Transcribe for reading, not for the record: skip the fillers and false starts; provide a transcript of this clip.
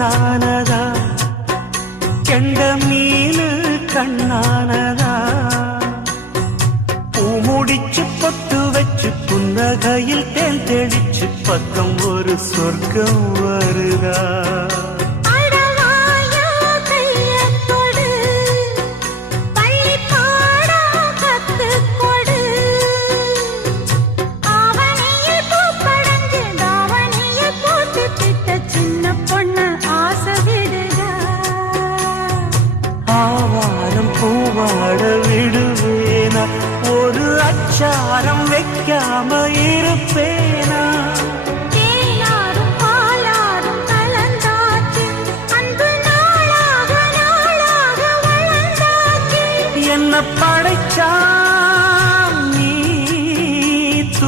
பெண்ணானதா கெண்ட மீனு கண்ணானதா பூ முடிச்சு பொட்டு வச்சு புன்னகையில் தேன் தெளிச்சு பக்கம் ஒரு சொர்க்கம் வருதா ஆவாரம் பூவாட விடுவேனா ஒரு அச்சாரம் வைக்காம இருப்பேனா என்ன படைச்சா